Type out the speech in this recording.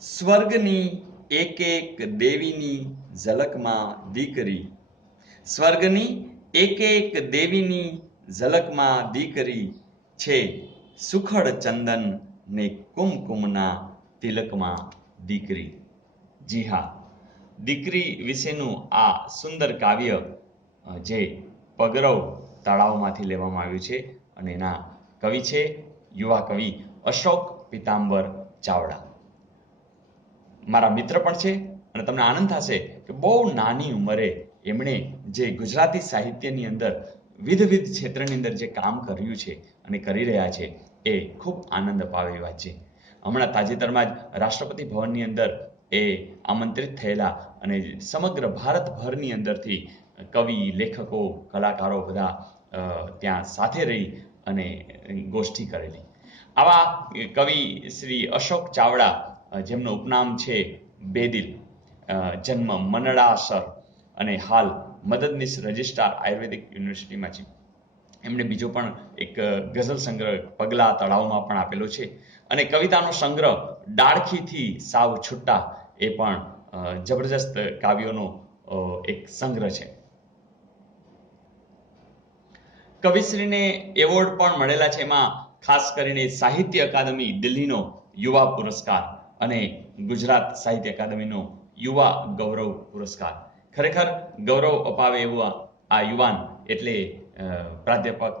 સ્વર્ગની એક એક દેવીની ઝલકમાં દીકરી, સ્વર્ગની એક એક દેવીની ઝલકમાં દીકરી છે, સુખડ ચંદન ને કુમકુમના તિલકમાં દીકરી. જી હા, દીકરી વિશેનું આ સુંદર કાવ્ય જે પગરવ તળાવમાંથી લેવામાં આવ્યું છે અને એના કવિ છે યુવા કવિ અશોક પીતાંબર ચાવડા. મારા મિત્ર પણ છે અને તમને આનંદ થશે કે બહુ નાની ઉંમરે એમણે જે ગુજરાતી સાહિત્યની અંદર વિવિધ ક્ષેત્રની અંદર જે કામ કર્યું છે અને કરી રહ્યા છે એ ખૂબ આનંદ અપાવે એવી વાત છે. હમણાં તાજેતરમાં જ રાષ્ટ્રપતિ ભવનની અંદર એ આમંત્રિત થયેલા અને સમગ્ર ભારતભરની અંદરથી કવિ, લેખકો, કલાકારો બધા ત્યાં સાથે રહી અને ગોષ્ઠી કરેલી. આવા કવિ શ્રી અશોક ચાવડા, જેમનું ઉપનામ છે બેદિલ, જન્મ મનડાસર અને હાલ મદદનીશ રજિસ્ટ્રાર આયુર્વેદિક યુનિવર્સિટીમાં છે. એમણે બીજો પણ એક ગઝલ સંગ્રહ પગલા તળાવમાં પણ આપેલો છે અને કવિતાનો સંગ્રહ ડાળખીથી સાવ છૂટા એ પણ જબરજસ્ત કાવ્યોનો એક સંગ્રહ છે. કવિશ્રીને એવોર્ડ પણ મળેલા છે, એમાં ખાસ કરીને સાહિત્ય અકાદમી દિલ્હીનો યુવા પુરસ્કાર અને ગુજરાત સાહિત્ય અકાદમીનો યુવા ગૌરવ પુરસ્કાર. ખરેખર ગૌરવ અપાવે એવું આ યુવાન એટલે પ્રાધ્યાપક